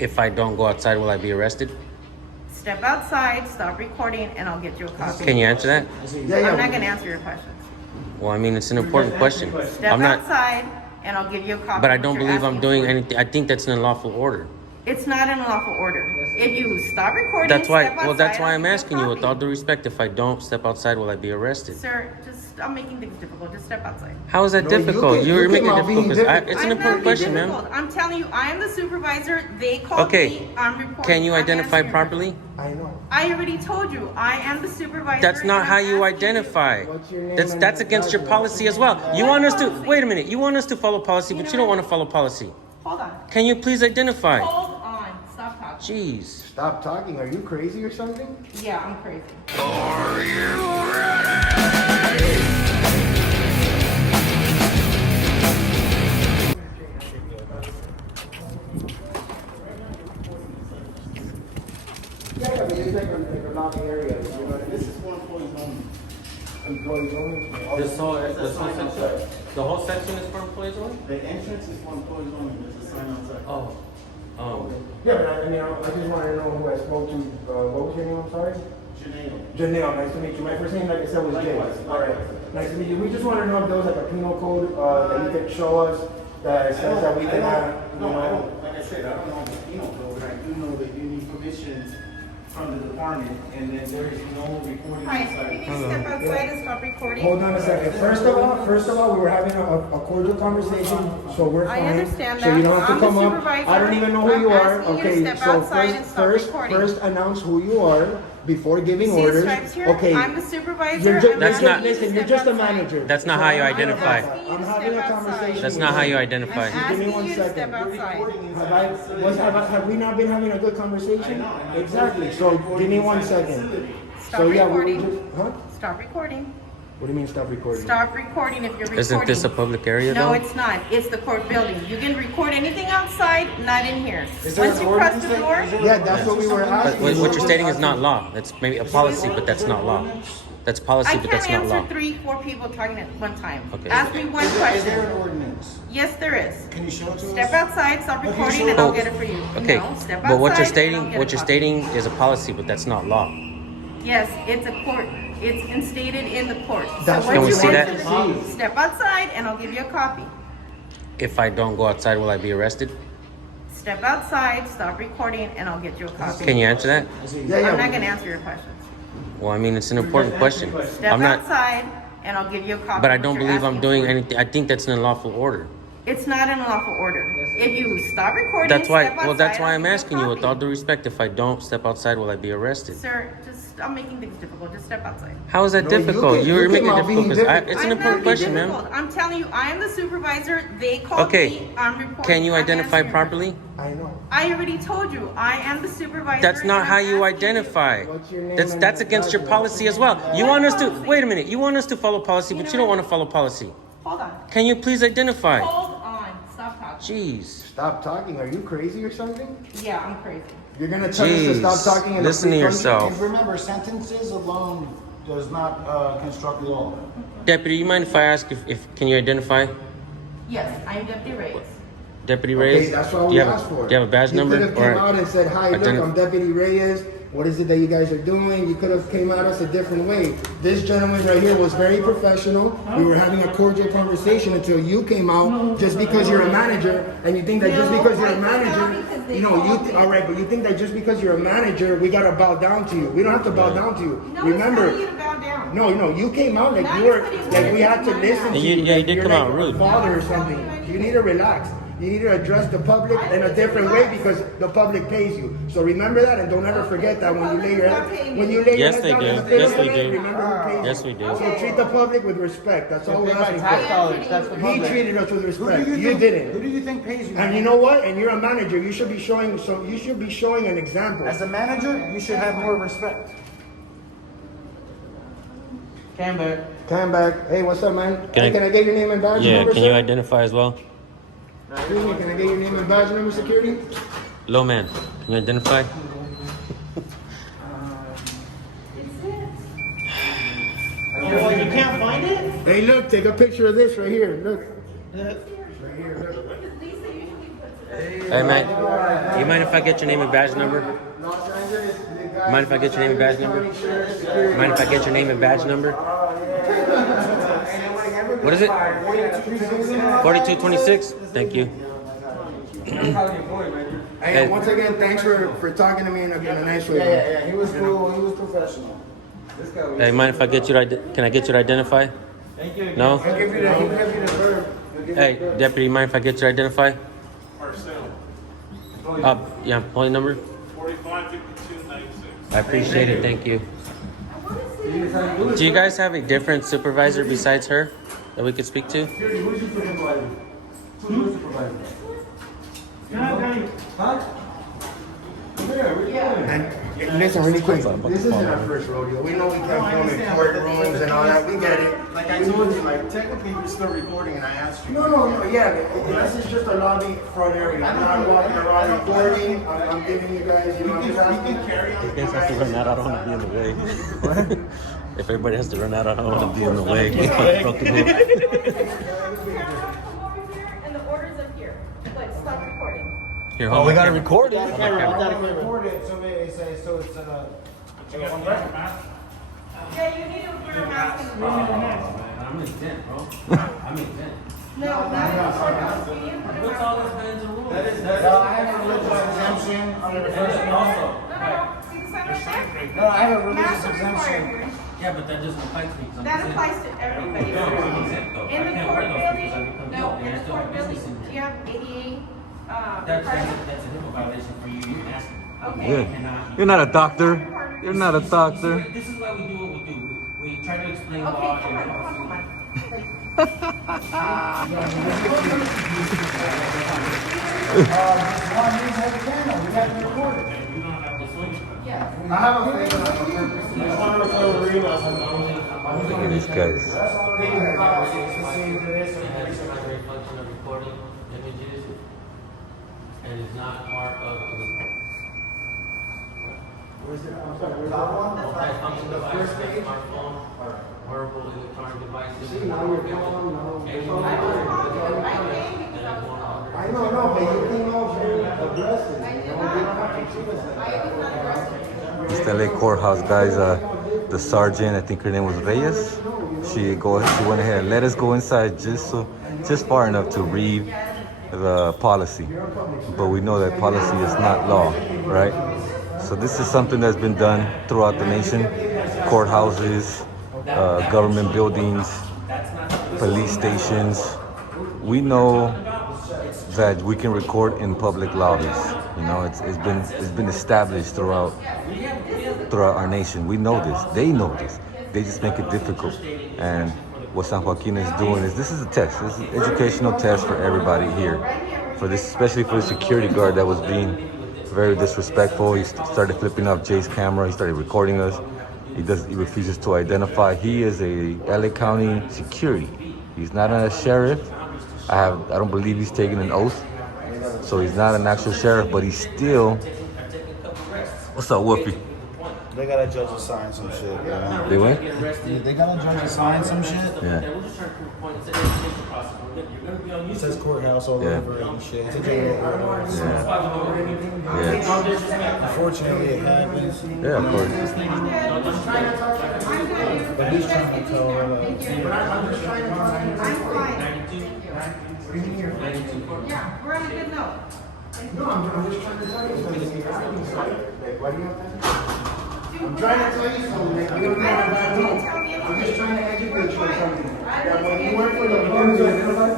If I don't go outside, will I be arrested? Step outside, stop recording, and I'll get you a copy. Can you answer that? I'm not going to answer your questions. Well, I mean, it's an important question. Step I'm not, outside, and I'll give you a copy. but I of what don't you're believe I'm asking doing for. anything. I think that's an unlawful order. It's not an unlawful order. If you stop recording, That's why. step outside, Well, that's why I'll I'm give asking you. With a all copy. due respect, if I don't step outside, will I be arrested? Sir, I'm making things difficult. Just step outside. How is that No, you difficult? can- You're you making it cannot be difficult because difficult. it's an I'm important not question, being ma'am. difficult. I'm telling you, I am the supervisor. They called Okay. me. I'm reporting. Can you I'm identify answering your properly? I know. I already told you, I am the supervisor. That's not and how I'm you asking identify. What's your name That's and that's your against your badge policy as number? well. You What want us to policy? wait a minute. You want us to follow policy, You but know you don't what? want to follow policy. Hold on. Can you please identify? Hold on. Stop talking. Jeez. Stop talking. Are you crazy or something? Yeah, I'm crazy. Yeah, but it's like a lobby area. You know, This is for employees only. employees only. The whole section is for employees only. The entrance is for employees only. There's a sign outside. Oh. Yeah, but I mean, I just want to know who I spoke to. What was your name? I'm sorry. Janelle. Janelle, nice to meet you. My first name, like I said, was Jay. Likewise. All right. Nice to meet you. We just want to know if there was like a penal code that you could show us that says that we can have, you No, I know. don't. Like I said, I don't know the penal code, but I do know that you need permission from the department, and then there is no recording Hi, inside. can you step outside and stop recording? Hold on a second. First of all, we were having a cordial conversation, so we're fine. I understand So that. you don't have to I'm the come up. supervisor. I don't even know who I'm you are. asking you to Okay, step so outside and stop recording. first announce who you are before giving See the orders. stripes here? Okay. I'm the supervisor. You're just, I'm That's asking not- you to listen, you're step just a outside. manager. That's not So how you I'm identify. asking you I'm to having step a conversation. outside. That's with not how you I'm identify. Give me asking one you to second. step outside. Have we not been having a good conversation? Exactly. So give me 1 second. Stop So yeah, we recording. just, huh? Stop recording. What do you mean stop recording? Stop recording if you're recording. Isn't this a public area No, though? it's not. It's the court building. You can record anything outside, not in here. Is there Once an you cross ordinance the that- door, is there- Yeah, that's what we were But asking. what you're stating is not law. That's maybe a policy, but that's not law. That's policy, I but can't that's not law. answer 3-4 people talking at one time. Okay. Ask me one Is there question. an ordinance? Yes, there is. Can you show it to us? Step outside, stop Okay, recording, sure. and I'll Oh, get it for you. Okay, No, step but what you're outside, and I'll stating, get what a you're copy. stating is a policy, but that's not law. Yes, it's a court. It's instated in the court. That's So what once we you see enter that? the- Step outside, and I'll give you a copy. If I don't go outside, will I be arrested? Step outside, stop recording, and I'll get you a copy. Can you answer that? I'm not gonna answer your questions. Well, I mean, it's an important question. Step I'm not, outside, and I'll give you a copy. but I of what don't you're believe I'm asking doing for. anything. I think that's an unlawful order. It's not an unlawful order. If you stop recording, That's why. step Well, that's outside, why I'll I'm give asking you. With a all copy. due respect, if I don't step outside, will I be arrested? Sir, I'm making things difficult. Just step outside. How is that No, you difficult? can- You're you making it cannot be difficult because difficult. it's an I'm important not question, being ma'am. difficult. I'm telling you, I am the supervisor. They called Okay. me. I'm reporting. Can you I'm identify answering your properly? I know. I already told you, I am the supervisor. That's not and how I'm you asking identify. What's your name That's and that's your against your badge policy as number? well. You What want us to policy? wait a minute. You want us to follow policy, You but know you don't what? want to follow policy. Hold on. Can you please identify? Hold on. Stop talking. Jeez. Stop talking. Are you crazy or something? Yeah, I'm crazy. You're gonna tell us to Jeez. stop talking in Listen to a free country? yourself. And remember, sentences alone does not construct law. Deputy, you mind if I ask if can you identify? Yes, I'm Deputy Reyes. Deputy Okay, Reyes? that's what do we you have asked for. Do you have a badge number? You could have came out and said, hi, look, Identi- I'm Deputy Reyes. What is it that you guys are doing? You could have came at us a different way. This gentleman right here was very professional. We were having a cordial conversation until you came out just because you're a manager and you think that just because you're a manager, you know, all right, but you think that just because you're a manager, we gotta bow down to you. We don't have to bow down to you. No, Remember, it's telling you to bow down. no, you came out like Now you you're were, putting like we words had to in my listen mouth. to You- you. yeah, you like did you're come like out rude. a father or something. You need to relax. You need to address the public in a different way because the public pays you. So remember that and don't ever forget that when you lay your head, when you lay your Yes, head they down do. in the Yes, they bed, do. remember who pays Yes, you. we do. So treat the public with respect. That's all we're asking tax for. dollars, that's the He public. treated us with Who respect. do you You think? didn't. Who do you think pays you? And you know what? And you're a manager. You should be showing. So you should be showing an example. As a manager, you should have more respect. Camber. Come back. Hey, what's up, man? Can Hey, I- can I get your name and badge Yeah, number, can you sir? identify as well? Excuse me, can I get your name and badge number, security? Low man, can you identify? Oh, you can't find it? Hey, look, take a picture of this right here. Look. Right here, look. Lisa usually puts it. Hey, Hey man, you mind if I get your name and badge number? Mind if I get your name and badge number? Mind if I get your name and badge number? What is it? 4226. Thank you. Hey, once again, thanks for talking to me in a nice way. Yeah, he was cool. He was professional. Hey, mind if I get you to can I get you to identify? Thank you. No? He'll give you the verb. Hey, deputy, mind if I get you to identify? Yeah, point number? 455296. I appreciate it, thank you. Do you guys have a different supervisor besides her that we could speak to? Who's your supervisor? Who's your supervisor? And listen, really quick. This isn't our first rodeo. We know we can't film in courtrooms and all that. We get it. Like I told you, like technically you're still recording, and I asked you. No, yeah. This is just a lobby front area. I'm not walking around recording. I'm giving you guys, I'm just asking. You guys have to run out. I don't want to be in the way. If everybody has to run out, I don't want to be in the way. Broken hip. Camera, come over here, and the order's up here. But stop recording. Here, hold my camera. record it. Hold my camera. gotta record it. So they say so it's one record. Yeah, you need to wear a mask in the room. Man, I'm exempt, bro. I'm exempt. No, not in the courthouse. You need to put a What's mask all on. this man's rules? I have a religious exemption under the first Also, No, see the sign right there? No, I have a religious Mask are exemption. required. yeah, but that doesn't apply to me. 'Cause I'm That exempt. applies to everybody. No, I'm exempt though. In I the can't court wear those because I building, become no, guilty. in I the still court have building, business in do there. you have ADA, That's requirements? a HIPAA violation for you. You can ask me. Okay. You're not a doctor. You're not a doctor. This is why we do what we do. We try to explain Okay, law come on, and come on, come on. I have a thing. I want to refer to emails. Look at these guys. function of recording images and is not part of the multi-function device, smartphone, wearable electronic devices. I know, but you came out very aggressive. It's the LA courthouse, guys. The sergeant, I think her name was Reyes. She went ahead and let us go inside just far enough to read the policy. But we know that policy is not law, right? So this is something that's been done throughout the nation. Courthouses, government buildings, police stations. We know that we can record in public lobbies. It's been established throughout our nation. We know this. They know this. They just make it difficult. And what San Joaquin is doing is this is a test. This is an educational test for everybody here. For this, especially for the security guard that was being very disrespectful. He started flipping off Jay's camera. He started recording us. He refuses to identify. He is a LA County security. He's not a sheriff. I don't believe he's taking an oath. So he's not an actual sheriff, but he's still. What's up, Wolfie? They got a judge assign some shit, man. They went? They got a judge assign some shit. Yeah. It says courthouse all Yeah. over it and shit. It's a general order. Yeah. Unfortunately, it happens. Yeah, of course. But he's trying to tell her that. Yeah, we're on a good note. No, I'm just trying to tell you something. Like, why do you have to? I'm trying to tell you something. Like, you don't know what I know. I'm just trying to educate you on something. That when you work for the police,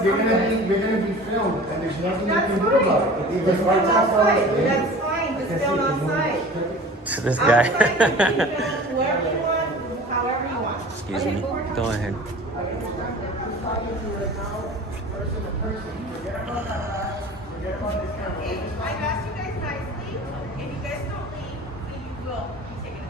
you're gonna be filmed, and there's nothing you can do about it. Because our Film tax outside, dollars. that's fine, just film outside. This guy. Outside, you can film whoever you want, however you want. Excuse Okay, me. forward. Go ahead. I've asked you guys nicely, if you guys don't leave, then you will be taken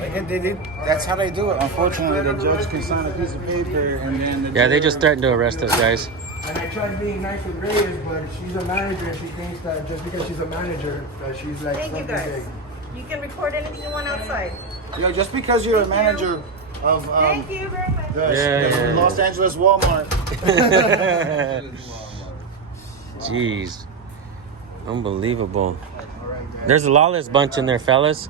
Like they did. That's how they do it. Unfortunately, the judge can sign a piece of paper and then. Yeah, they just threatened to arrest us, guys. And I tried being nice with Reyes, but she's a manager and she thinks that just because she's a manager, that she's like Thank you, something guys. big. You can record anything you want outside. Yo, just because you're a manager of Thank you very much. the Los Angeles Walmart. Jeez. Unbelievable. There's a lawless bunch in there, fellas.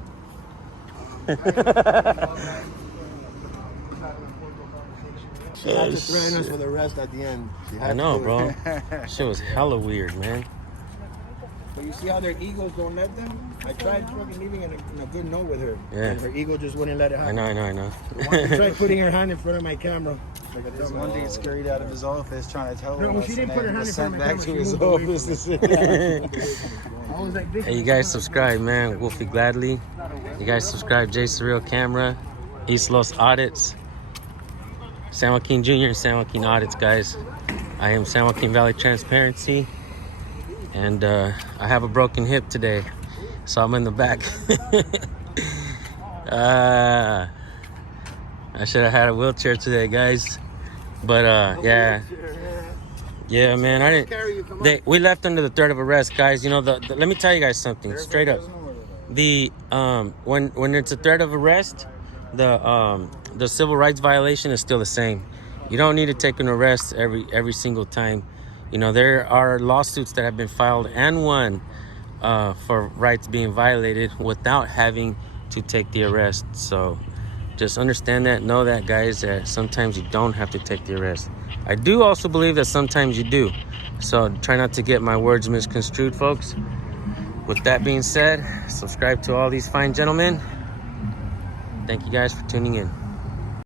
She had to threaten us with arrest at the end. She had I know, to do bro. it. Shit was hella weird, man. But you see how their egos don't let them? I tried fucking leaving in a good note with her. Yeah. And her ego just wouldn't let it happen. I know. I tried putting her hand in front of my camera. This one thing scurried out of his office trying to tell No, him. she didn't put her hand in front of my back camera. to She his moved away office from to sit I was like, Hey, you guys subscribe, man. Wolfie Gladly. You guys subscribe. Jay Surreal Camera. East Los Audits. San Joaquin Jr. and San Joaquin Audits, guys. I am San Joaquin Valley Transparency. And I have a broken hip today. So I'm in the back. I should have had a wheelchair today, guys. But yeah. Yeah, man. I didn't. We left under the threat of arrest, guys. You know, let me tell you guys something straight up. The when it's a threat of arrest, the civil rights violation is still the same. You don't need to take an arrest every single time. You know, there are lawsuits that have been filed and won for rights being violated without having to take the arrest. So just understand that, know that, guys, that sometimes you don't have to take the arrest. I do also believe that sometimes you do. So try not to get my words misconstrued, folks. With that being said, subscribe to all these fine gentlemen. Thank you guys for tuning in.